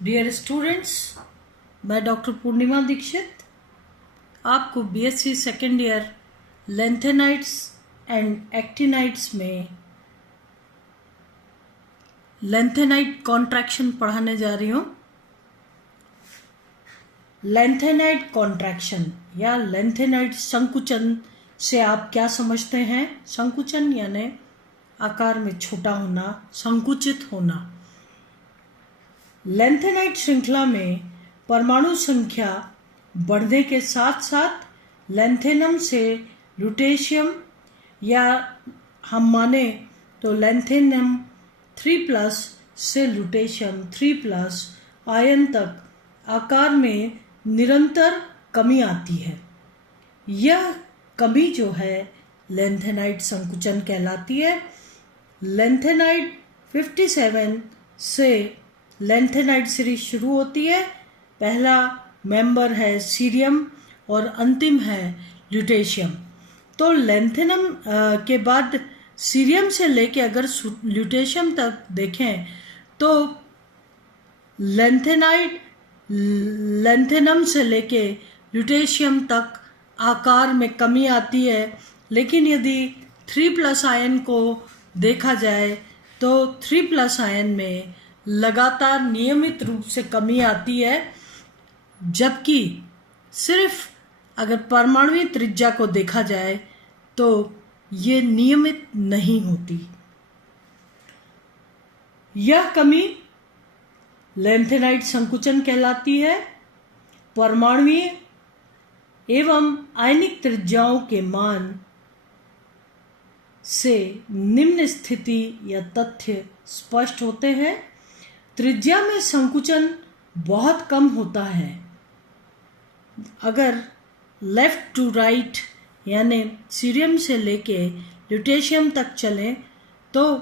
Dear students, मैं doctor पूर्णिमा दीक्षित आपको BSc second year lanthanides and actinides में लेंथेनाइट कॉन्ट्रैक्शन पढ़ाने जा रही हूँ। लेंथेनाइट कॉन्ट्रैक्शन या लेंथेनाइट संकुचन से आप क्या समझते हैं? संकुचन यानी आकार में छोटा होना, संकुचित होना। लेंथेनाइट श्रृंखला में परमाणु संख्या बढ़ने के साथ साथ लेंथेनम से लुटेशियम या हम माने तो लेंथेनम 3+ से लुटेशियम 3+ आयन तक आकार में निरंतर कमी आती है। यह कमी जो है लेंथेनाइट संकुचन कहलाती है। लेंथेनाइट 57 से लेंथेनाइट सीरीज शुरू होती है। पहला मेंबर है सीरियम और अंतिम है ल्यूटेशियम। तो लेंथेनम के बाद सीरियम से लेके अगर ल्यूटेशियम तक देखें तो लेंथेनम से लेके ल्यूटेशियम तक आकार में कमी आती है। लेकिन यदि 3+ आयन को देखा जाए तो 3+ आयन में लगातार नियमित रूप से कमी आती है, जबकि सिर्फ अगर परमाणुवीय त्रिज्या को देखा जाए तो ये नियमित नहीं होती। यह कमी लेंथेनाइट संकुचन कहलाती है। परमाणुवीय एवं आयनिक त्रिज्याओं के मान से निम्न स्थिति या तथ्य स्पष्ट होते हैं। त्रिज्या में संकुचन बहुत कम होता है। अगर लेफ्ट टू राइट यानी सीरियम से लेके ल्यूटेशियम तक चलें तो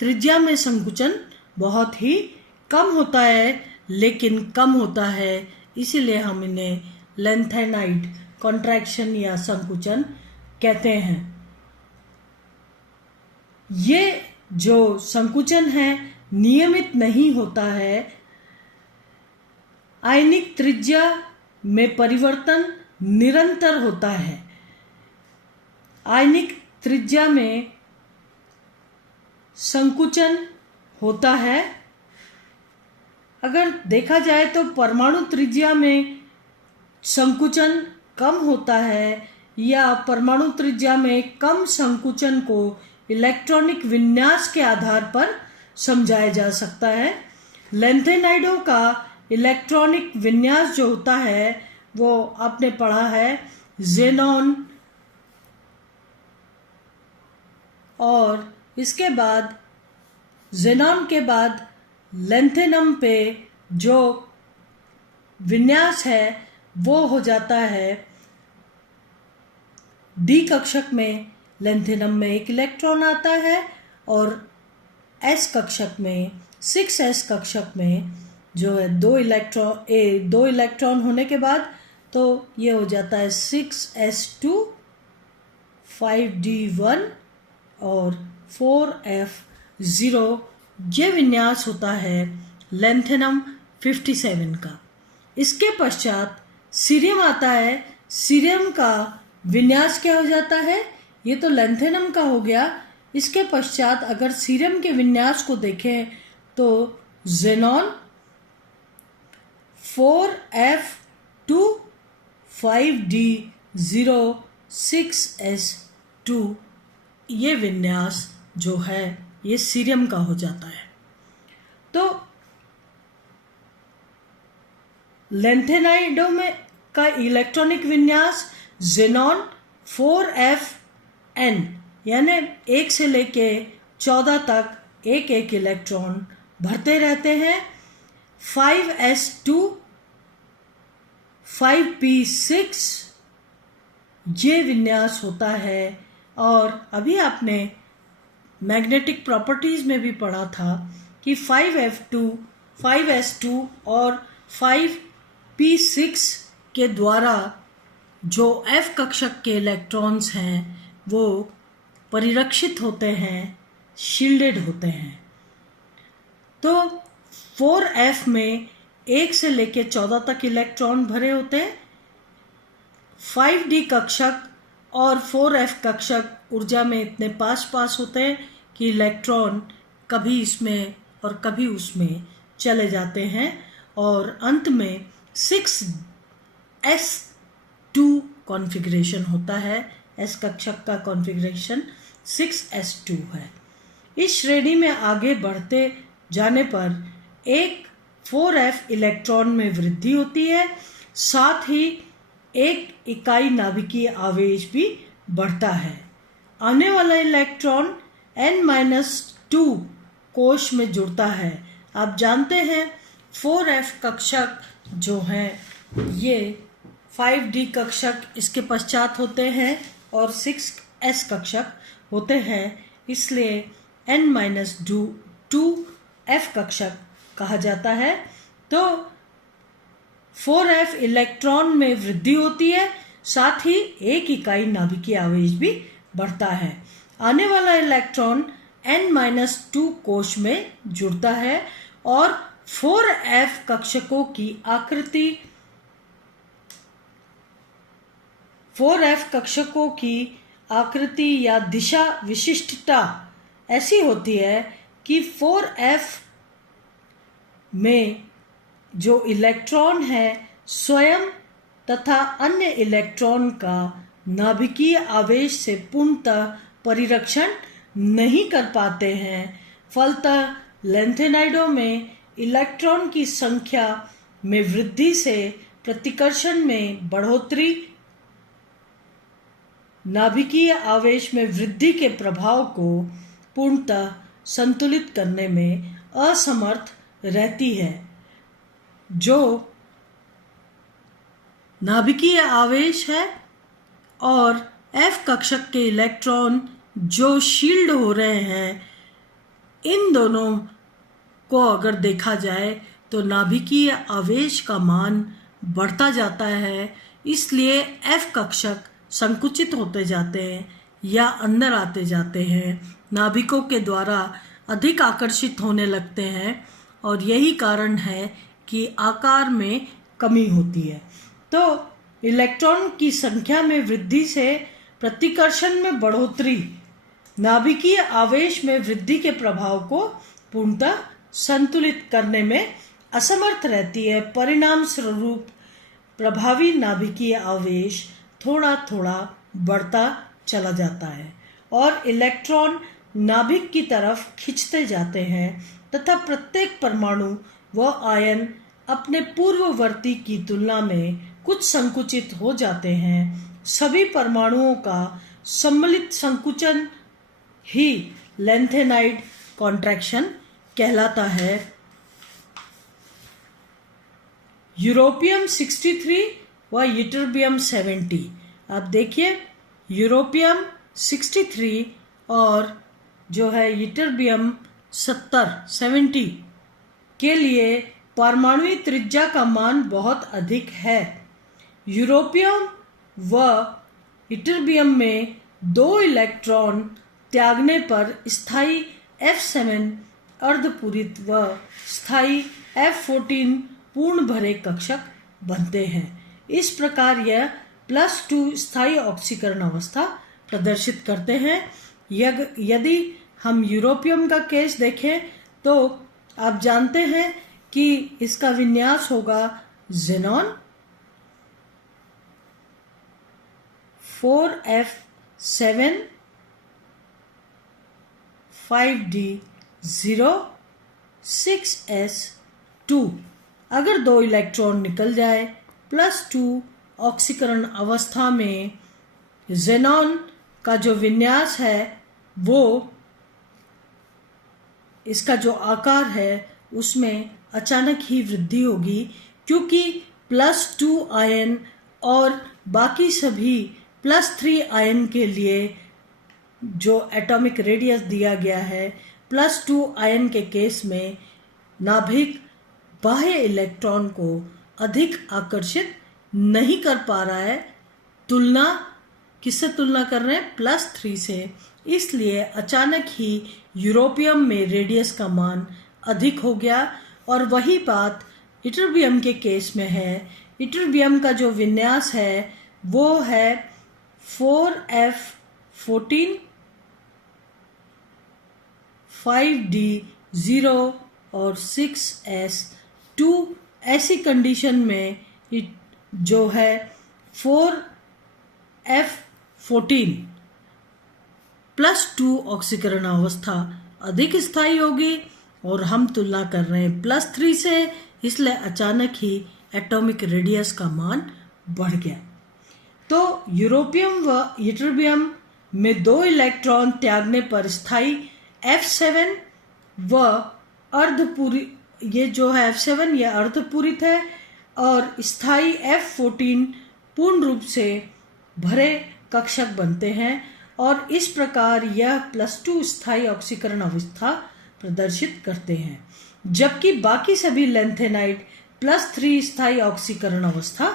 त्रिज्या में संकुचन बहुत ही कम होता है, लेकिन कम होता है, इसीलिए हम इन्हें लेंथेनाइट कॉन्ट्रैक्शन या संकुचन कहते हैं। ये जो संकुचन है नियमित नहीं होता है। आयनिक त्रिज्या में परिवर्तन निरंतर होता है। आयनिक त्रिज्या में संकुचन होता है। अगर देखा जाए तो परमाणु त्रिज्या में संकुचन कम होता है या परमाणु त्रिज्या में कम संकुचन को इलेक्ट्रॉनिक विन्यास के आधार पर समझाया जा सकता है। लेंथेनाइडों का इलेक्ट्रॉनिक विन्यास जो होता है वो आपने पढ़ा है ज़ेनॉन, और इसके बाद ज़ेनॉन के बाद लेंथेनम पे जो विन्यास है वो हो जाता है डी कक्षक में। लेंथेनम में 1 इलेक्ट्रॉन आता है और एस कक्षक में 6s कक्षक में जो है 2 इलेक्ट्रॉन होने के बाद तो ये हो जाता है 6s2 5d1 और 4f0। ये विन्यास होता है लेंथेनम 57 का। इसके पश्चात सीरियम आता है। सीरियम का विन्यास क्या हो जाता है? ये तो लेंथेनम का हो गया। इसके पश्चात अगर सीरियम के विन्यास को देखें तो ज़ेनॉन 4f2 5d0 6s2, ये विन्यास जो है ये सीरियम का हो जाता है। तो लेंथेनाइडों में का इलेक्ट्रॉनिक विन्यास ज़ेनॉन 4fn यानी 1 से लेके 14 तक एक इलेक्ट्रॉन भरते रहते हैं। 5s2 5p6 ये विन्यास होता है। और अभी आपने मैग्नेटिक प्रॉपर्टीज में भी पढ़ा था कि 5s2 और 5p6 के द्वारा जो f कक्षक के इलेक्ट्रॉन्स हैं वो परिरक्षित होते हैं, शील्डेड होते हैं। तो 4f में 1 से लेकर 14 तक इलेक्ट्रॉन भरे होते हैं। 5d कक्षक और 4f कक्षक ऊर्जा में इतने पास होते हैं कि इलेक्ट्रॉन कभी इसमें और कभी उसमें चले जाते हैं और अंत में 6s2 कॉन्फ़िगरेशन होता है। s कक्षक का कॉन्फ़िगरेशन 6s2 है। इस श्रेणी में आगे बढ़ते जाने पर एक 4f इलेक्ट्रॉन में वृद्धि होती है, साथ ही एक इकाई नाभिकीय आवेश भी बढ़ता है। आने वाला इलेक्ट्रॉन n-2 कोश में जुड़ता है। आप जानते हैं 4f कक्षक जो हैं ये 5d कक्षक इसके पश्चात होते हैं और 6s कक्षक होते हैं, इसलिए n-2f कक्षक कहा जाता है। तो 4f इलेक्ट्रॉन में वृद्धि होती है, साथ ही एक इकाई नाभिकीय आवेश भी बढ़ता है। आने वाला इलेक्ट्रॉन n-2 कोश में जुड़ता है और 4f कक्षकों की आकृति 4f कक्षकों की आकृति या दिशा विशिष्टता ऐसी होती है कि 4f में जो इलेक्ट्रॉन है स्वयं तथा अन्य इलेक्ट्रॉन का नाभिकीय आवेश से पूर्णतः परिरक्षण नहीं कर पाते हैं। फलतः लैंथेनाइडों में इलेक्ट्रॉन की संख्या में वृद्धि से प्रतिकर्षण में बढ़ोतरी नाभिकीय आवेश में वृद्धि के प्रभाव को पूर्णतः संतुलित करने में असमर्थ रहती है। जो नाभिकीय आवेश है और f कक्षक के इलेक्ट्रॉन जो शील्ड हो रहे हैं, इन दोनों को अगर देखा जाए तो नाभिकीय आवेश का मान बढ़ता जाता है, इसलिए f कक्षक संकुचित होते जाते हैं या अंदर आते जाते हैं, नाभिकों के द्वारा अधिक आकर्षित होने लगते हैं और यही कारण है कि आकार में कमी होती है। तो इलेक्ट्रॉन की संख्या में वृद्धि से प्रतिकर्षण में बढ़ोतरी नाभिकीय आवेश में वृद्धि के प्रभाव को पूर्णतः संतुलित करने में असमर्थ रहती है। परिणाम स्वरूप प्रभावी नाभिकीय आवेश थोड़ा थोड़ा बढ़ता चला जाता है और इलेक्ट्रॉन नाभिक की तरफ खिंचते जाते हैं तथा प्रत्येक परमाणु व आयन अपने पूर्ववर्ती की तुलना में कुछ संकुचित हो जाते हैं। सभी परमाणुओं का सम्मिलित संकुचन ही लैंथेनाइड कॉन्ट्रैक्शन कहलाता है। यूरोपियम 63 व यूटर्बियम 70। आप देखिए यूरोपियम 63 और जो है यूटर्बियम 70 के लिए परमाणुई त्रिज्या का मान बहुत अधिक है। यूरोपियम व यूटर्बियम में 2 इलेक्ट्रॉन त्यागने पर स्थायी F7 अर्धपूरित व स्थायी F14 पूर्ण भरे कक्षक बनते हैं। इस प्रकार यह +2 स्थायी ऑक्सीकरण अवस्था प्रदर्शित करते हैं। यदि हम यूरोपियम का केस देखें तो आप जानते हैं कि इसका विन्यास होगा ज़ेनॉन 4f7 5d0 6s2। अगर 2 इलेक्ट्रॉन निकल जाए +2 ऑक्सीकरण अवस्था में ज़ेनॉन का जो विन्यास है वो इसका जो आकार है उसमें अचानक ही वृद्धि होगी, क्योंकि +2 आयन और बाकी सभी +3 आयन के लिए जो एटॉमिक रेडियस दिया गया है, +2 आयन के केस में नाभिक बाह्य इलेक्ट्रॉन को अधिक आकर्षित नहीं कर पा रहा है। किससे तुलना कर रहे हैं? +3 से। इसलिए अचानक ही यूरोपियम में रेडियस का मान अधिक हो गया और वही बात इटरबियम के केस में है। इटरबियम का जो विन्यास है वो है 4F14 5D0 और 6S2। ऐसी कंडीशन में जो है 4F14 +2 ऑक्सीकरण अवस्था अधिक स्थायी होगी, और हम तुलना कर रहे हैं +3 से, इसलिए अचानक ही एटॉमिक रेडियस का मान बढ़ गया। तो यूरोपियम व इटरबियम में 2 इलेक्ट्रॉन त्यागने पर स्थायी F7 व अर्धपूरी, ये जो है F7 ये अर्धपूरित है, और स्थायी F14 पूर्ण रूप से भरे कक्षक बनते हैं, और इस प्रकार यह +2 स्थायी ऑक्सीकरण अवस्था प्रदर्शित करते हैं, जबकि बाकी सभी लैंथेनाइड +3 स्थायी ऑक्सीकरण अवस्था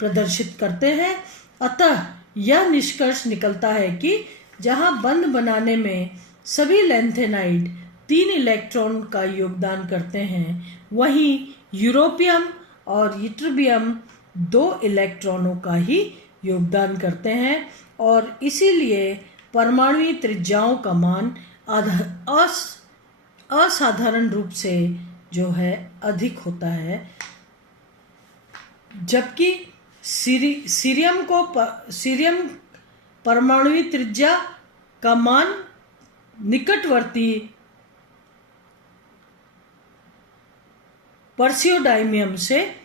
प्रदर्शित करते हैं। अतः यह निष्कर्ष निकलता है कि जहां बंध बनाने में सभी लैंथेनाइड 3 इलेक्ट्रॉन का योगदान करते हैं, वहीं यूरोपियम और इटरबियम 2 इलेक्ट्रॉनों का ही योगदान करते हैं, और इसीलिए परमाणुीय त्रिज्याओं का मान असाधारण रूप से जो है अधिक होता है, जबकि सीरियम परमाणुीय त्रिज्या का मान निकटवर्ती पर्सियोडाइमियम से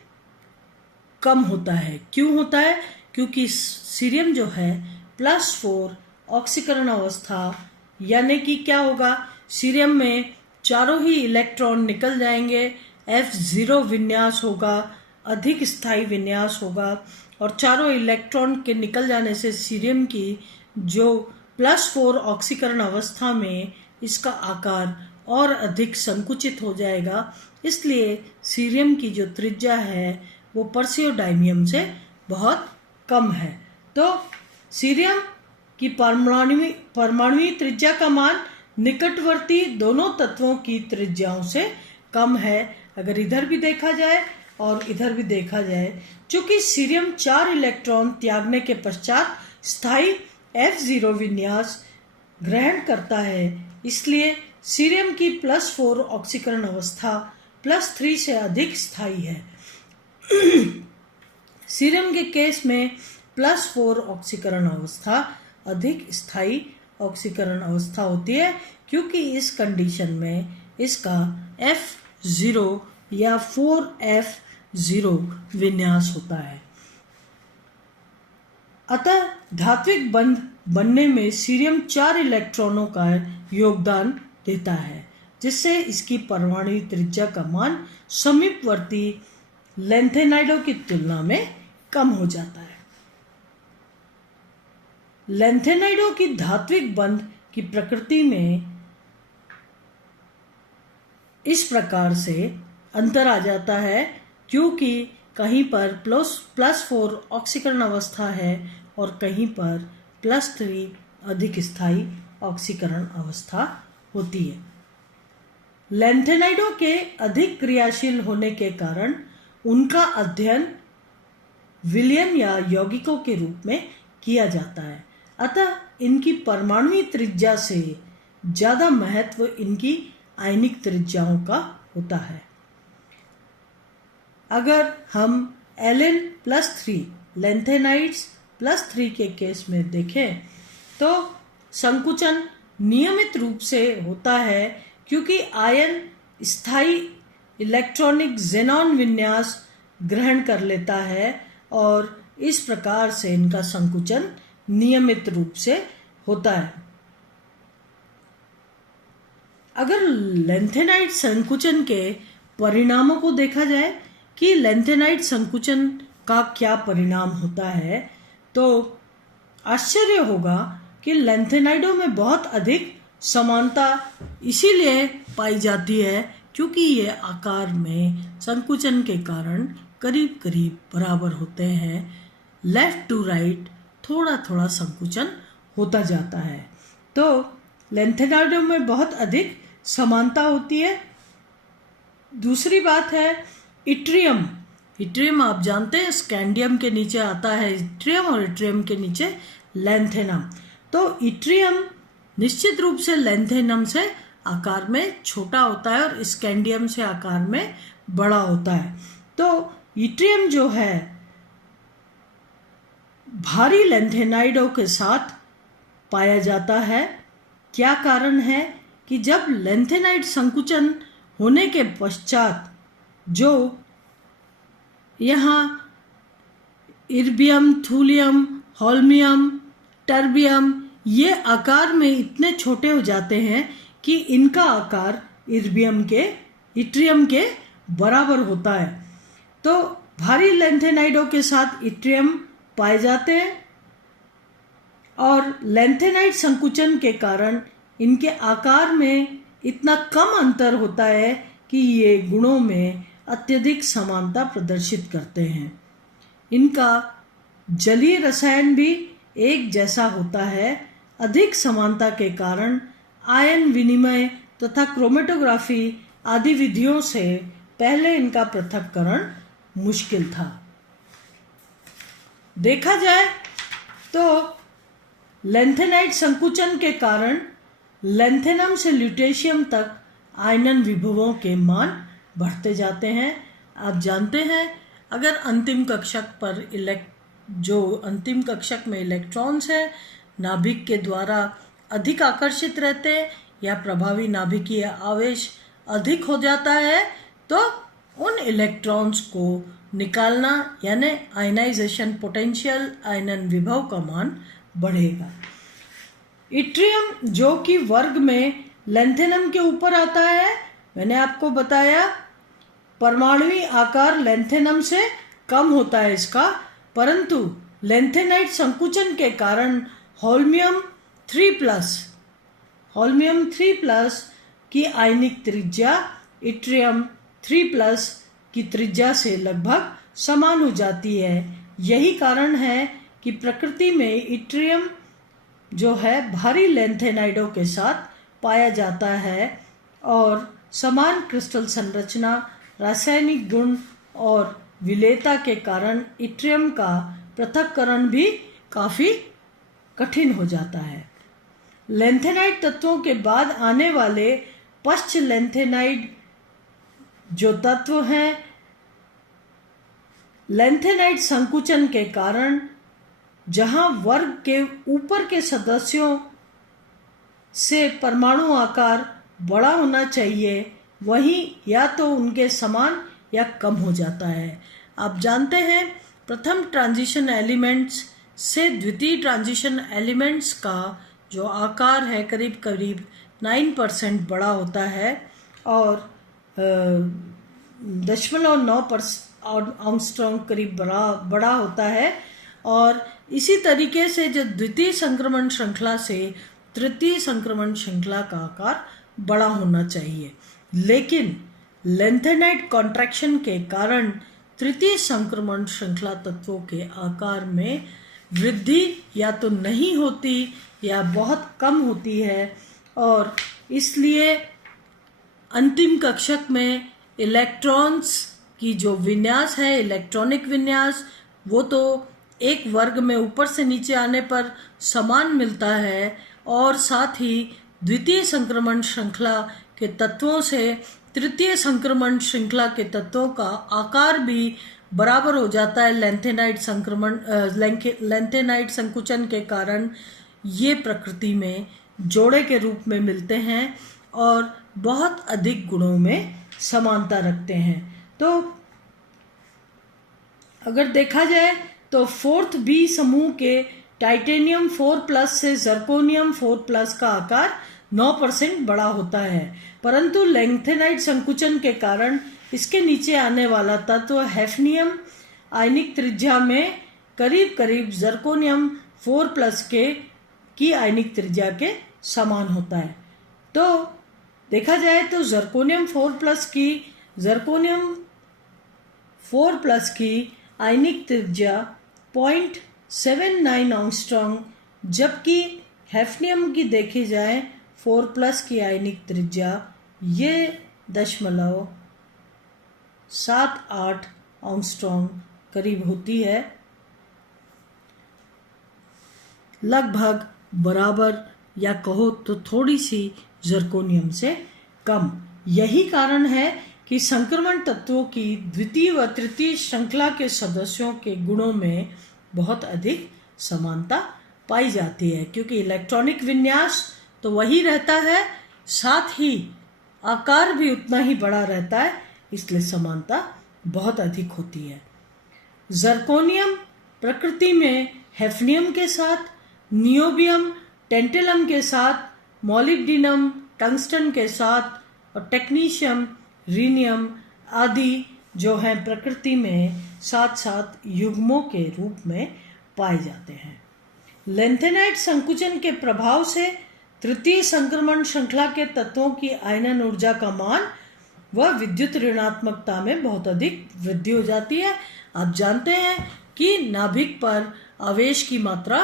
कम होता है। क्यों होता है? क्योंकि सीरियम जो है +4 ऑक्सीकरण अवस्था, यानी कि क्या होगा, सीरियम में चारों ही इलेक्ट्रॉन निकल जाएंगे, F0 विन्यास होगा, अधिक स्थायी विन्यास होगा, और चारों इलेक्ट्रॉन के निकल जाने से सीरियम की जो +4 ऑक्सीकरण अवस्था में इसका आकार और अधिक संकुचित हो जाएगा। इसलिए सीरियम की जो त्रिज्या है वो पर्सियोडाइमियम से बहुत कम है। तो सीरियम की परमाणुीय त्रिज्या का मान निकटवर्ती दोनों तत्वों की त्रिज्याओं से कम है, अगर इधर भी देखा जाए और इधर भी देखा जाए। चूंकि सीरियम 4 इलेक्ट्रॉन त्यागने के पश्चात स्थायी F0 विन्यास ग्रहण करता है, इसलिए सीरियम की +4 ऑक्सीकरण अवस्था +3 से अधिक स्थायी है। सीरियम के केस में +4 ऑक्सीकरण अवस्था अधिक स्थायी ऑक्सीकरण अवस्था होती है, क्योंकि इस कंडीशन में इसका F0 या 4F0 विन्यास होता है। अतः धात्विक बंध बनने में सीरियम 4 इलेक्ट्रॉनों का योगदान देता है, जिससे इसकी परमाणु त्रिज्या का मान समीपवर्ती लैंथेनाइडों की तुलना में कम हो जाता है। लैंथेनाइडों की धात्विक बंध की प्रकृति में इस प्रकार से अंतर आ जाता है, क्योंकि कहीं पर +4 ऑक्सीकरण अवस्था है और कहीं पर +3 अधिक स्थायी ऑक्सीकरण अवस्था होती है। लैंथेनाइडों के अधिक क्रियाशील होने के कारण उनका अध्ययन विलयन या यौगिकों के रूप में किया जाता है। अतः इनकी परमाणुीय त्रिज्या से ज्यादा महत्व इनकी आयनिक त्रिज्याओं का होता है। अगर हम Ln+3 लैंथेनाइड्स +3 के केस में देखें तो संकुचन नियमित रूप से होता है, क्योंकि आयन स्थायी इलेक्ट्रॉनिक ज़ेनॉन विन्यास ग्रहण कर लेता है, और इस प्रकार से इनका संकुचन नियमित रूप से होता है। अगर लैंथेनाइड संकुचन के परिणामों को देखा जाए कि लैंथेनाइड संकुचन का क्या परिणाम होता है, तो आश्चर्य होगा कि लैंथेनाइडों में बहुत अधिक समानता इसीलिए पाई जाती है क्योंकि ये आकार में संकुचन के कारण करीब करीब बराबर होते हैं। लेफ्ट टू राइट थोड़ा थोड़ा संकुचन होता जाता है, तो लैंथेनाइडों में बहुत अधिक समानता होती है। दूसरी बात है इट्रियम। इट्रियम आप जानते हैं स्कैंडियम के नीचे आता है इट्रियम और इट्रियम के नीचे लैंथेनम। तो इट्रियम निश्चित रूप से लैंथेनम से आकार में छोटा होता है और स्कैंडियम से आकार में बड़ा होता है। तो इट्रियम जो है भारी लैंथेनाइडों के साथ पाया जाता है। क्या कारण है कि जब लैंथेनाइड संकुचन होने के पश्चात जो यहाँ इर्बियम, थूलियम, होल्मियम, टर्बियम ये आकार में इतने छोटे हो जाते हैं कि इनका आकार इट्रियम के बराबर होता है। तो भारी लैंथेनाइडों के साथ इट्रियम पाए जाते हैं और लैंथेनाइड संकुचन के कारण इनके आकार में इतना कम अंतर होता है कि ये गुणों में अत्यधिक समानता प्रदर्शित करते हैं। इनका जलीय रसायन भी एक जैसा होता है। अधिक समानता के कारण आयन विनिमय तथा क्रोमेटोग्राफी आदि विधियों से पहले इनका पृथक्करण मुश्किल था। देखा जाए तो लैंथेनाइड संकुचन के कारण लैंथेनम से ल्यूटेशियम तक आयनन विभवों के मान बढ़ते जाते हैं। आप जानते हैं अगर अंतिम कक्षक में इलेक्ट्रॉन्स है नाभिक के द्वारा अधिक आकर्षित रहते हैं या प्रभावी नाभिकीय आवेश अधिक हो जाता है तो उन इलेक्ट्रॉन्स को निकालना यानी आयनाइजेशन पोटेंशियल आयनन विभव का मान बढ़ेगा। इट्रियम जो कि वर्ग में लैंथेनम के ऊपर आता है, मैंने आपको बताया परमाणुवी आकार लैंथेनम से कम होता है इसका, परंतु लैंथेनाइड संकुचन के कारण होल्मियम 3+ की आयनिक त्रिज्या इट्रियम 3+ की त्रिज्या से लगभग समान हो जाती है। यही कारण है कि प्रकृति में इट्रियम जो है भारी लैंथेनाइडों के साथ पाया जाता है और समान क्रिस्टल संरचना, रासायनिक गुण और विलेयता के कारण इट्रियम का पृथक्करण भी काफी कठिन हो जाता है। लैंथेनाइड तत्वों के बाद आने वाले पश्च लैंथेनाइड जो तत्व हैं, लैंथेनाइड संकुचन के कारण जहां वर्ग के ऊपर के सदस्यों से परमाणु आकार बड़ा होना चाहिए वहीं या तो उनके समान या कम हो जाता है। आप जानते हैं प्रथम ट्रांजिशन एलिमेंट्स से द्वितीय ट्रांजिशन एलिमेंट्स का जो आकार है करीब करीब 9% बड़ा होता है और 0.9 आर्मस्ट्रॉन्ग करीब बड़ा होता है। और इसी तरीके से जो द्वितीय संक्रमण श्रृंखला से तृतीय संक्रमण श्रृंखला का आकार बड़ा होना चाहिए, लेकिन लैंथेनाइड कॉन्ट्रैक्शन के कारण तृतीय संक्रमण श्रृंखला तत्वों के आकार में वृद्धि या तो नहीं होती या बहुत कम होती है और इसलिए अंतिम कक्षक में इलेक्ट्रॉन्स की जो विन्यास है, इलेक्ट्रॉनिक विन्यास, वो तो एक वर्ग में ऊपर से नीचे आने पर समान मिलता है और साथ ही द्वितीय संक्रमण श्रृंखला के तत्वों से तृतीय संक्रमण श्रृंखला के तत्वों का आकार भी बराबर हो जाता है। लैंथेनाइड संकुचन के कारण ये प्रकृति में जोड़े के रूप में मिलते हैं और बहुत अधिक गुणों में समानता रखते हैं। तो अगर देखा जाए तो 4th B समूह के टाइटेनियम 4+ से जर्कोनियम 4+ का आकार 9% बड़ा होता है, परंतु लैंथेनाइड संकुचन के कारण इसके नीचे आने वाला तत्व हैफनियम आयनिक त्रिज्या में करीब करीब जर्कोनियम 4+ की आयनिक त्रिज्या के समान होता है। तो देखा जाए तो जर्कोनियम 4+ की आयनिक त्रिज्या 0.79 एंगस्ट्रॉम, जबकि हैफनियम की देखी जाए 4+ की आयनिक त्रिज्या ये 7-8 एंगस्ट्रॉम करीब होती है, लगभग बराबर या कहो तो थोड़ी सी जर्कोनियम से कम। यही कारण है कि संक्रमण तत्वों की द्वितीय व तृतीय श्रृंखला के सदस्यों के गुणों में बहुत अधिक समानता पाई जाती है, क्योंकि इलेक्ट्रॉनिक विन्यास तो वही रहता है, साथ ही आकार भी उतना ही बड़ा रहता है, इसलिए समानता बहुत अधिक होती है। जर्कोनियम प्रकृति में हैफनियम के साथ, नियोबियम टेंटेलम के साथ, मॉलिब्डिनम टंगस्टन के साथ और टेक्नीशियम रीनियम आदि जो हैं प्रकृति में साथ साथ युग्मों के रूप में पाए जाते हैं। लेंथेनाइट संकुचन के प्रभाव से तृतीय संक्रमण श्रृंखला के तत्वों की आयनन ऊर्जा का मान व विद्युत ऋणात्मकता में बहुत अधिक वृद्धि हो जाती है। आप जानते हैं कि नाभिक पर आवेश की मात्रा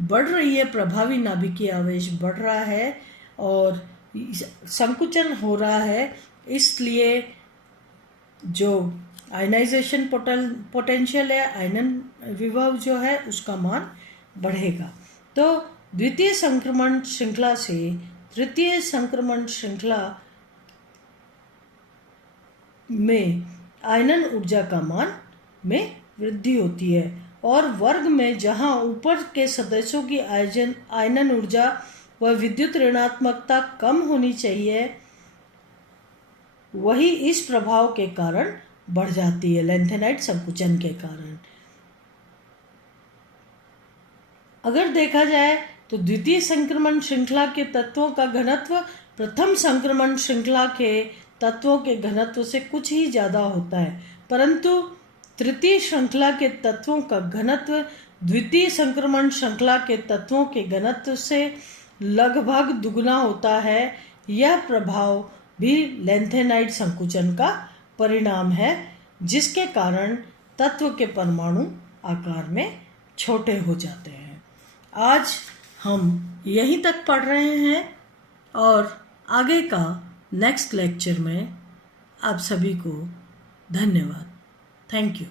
बढ़ रही है, प्रभावी नाभिकीय आवेश बढ़ रहा है और संकुचन हो रहा है, इसलिए जो आयनाइजेशन पोटेंशियल है, आयनन विभव जो है, उसका मान बढ़ेगा। तो द्वितीय संक्रमण श्रृंखला से तृतीय संक्रमण श्रृंखला में आयनन ऊर्जा का मान में वृद्धि होती है और वर्ग में जहां ऊपर के सदस्यों की आयनन ऊर्जा व विद्युत ऋणात्मकता कम होनी चाहिए, वही इस प्रभाव के कारण बढ़ जाती है, लेंथेनाइट संकुचन के कारण। अगर देखा जाए तो द्वितीय संक्रमण श्रृंखला के तत्वों का घनत्व प्रथम संक्रमण श्रृंखला के तत्वों के घनत्व से कुछ ही ज्यादा होता है, परंतु तृतीय श्रृंखला के तत्वों का घनत्व द्वितीय संक्रमण श्रृंखला के तत्वों के घनत्व से लगभग दुगना होता है। यह प्रभाव भी लेंथेनाइट संकुचन का परिणाम है, जिसके कारण तत्व के परमाणु आकार में छोटे हो जाते हैं। आज हम यहीं तक पढ़ रहे हैं और आगे का नेक्स्ट लेक्चर में आप सभी को धन्यवाद। Thank you.